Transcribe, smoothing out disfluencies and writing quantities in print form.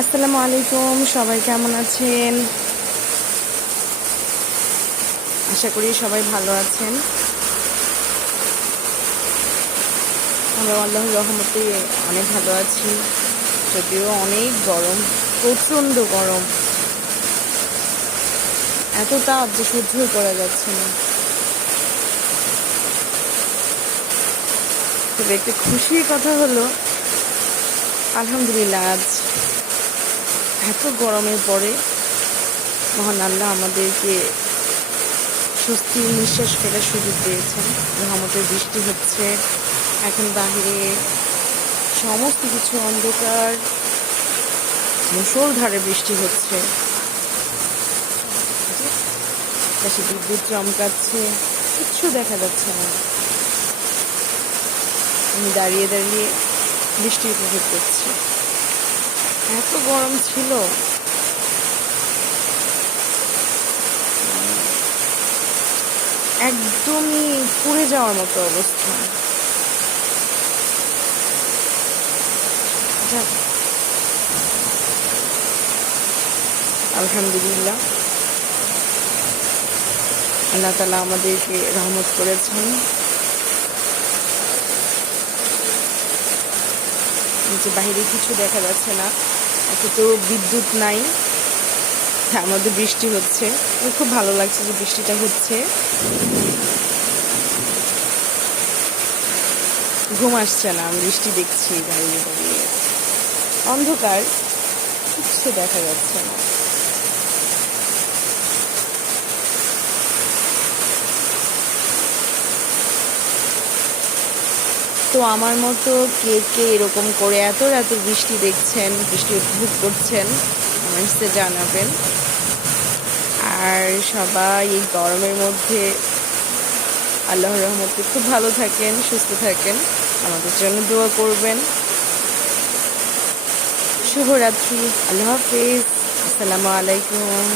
আসসালামু আলাইকুম, সবাই কেমন আছেন? আশা করি সবাই ভালো আছেন। আমরা আল্লাহর রহমতে অনেক ভালো আছি, যদিও অনেক গরম, প্রচণ্ড গরম, এত তাপ যে সহ্যই করা যাচ্ছে না। তবে একটা খুশির কথা হলো, আলহামদুলিল্লাহ আজ এত গরমের পরে মহান আল্লাহ আমাদেরকে স্বস্তির নিঃশ্বাস ফেলার সুযোগ দিয়েছেন। রহমতের বৃষ্টি হচ্ছে, এখন বাহিরে সমস্ত কিছু অন্ধকার, মুষলধারে বৃষ্টি হচ্ছে, পাশে বিদ্যুৎ চমকাচ্ছে, কিচ্ছু দেখা যাচ্ছে না। আমি দাঁড়িয়ে দাঁড়িয়ে বৃষ্টি উপভোগ করছি। এত গরম ছিল, একদমই পুড়ে যাওয়ার মতো অবস্থা। যাক, আলহামদুলিল্লাহ আল্লাহ তাআলা আমাদেরকে রহমত করেছেন। নিচে বাহিরে কিছু দেখা যাচ্ছে না, একে তো বিদ্যুৎ নাই, তার মধ্যে বৃষ্টি হচ্ছে। খুব ভালো লাগছে যে বৃষ্টিটা হচ্ছে। ঘুম আসছে না, আমি বৃষ্টি দেখছি দাঁড়িয়ে দাঁড়িয়ে। অন্ধকার, কিচ্ছু দেখা যাচ্ছে না। তো আমার মতো কে কে এরকম করে এত এত বৃষ্টি দেখছেন, বৃষ্টি উপভোগ করছেন, কমেন্টসে জানাবেন। আর সবাই এই গরমের মধ্যে আল্লাহর রহমতে খুব ভালো থাকেন, সুস্থ থাকেন, আমাদের জন্য দোয়া করবেন। শুভরাত্রি, আল্লাহ হাফেজ, আসসালামু আলাইকুম।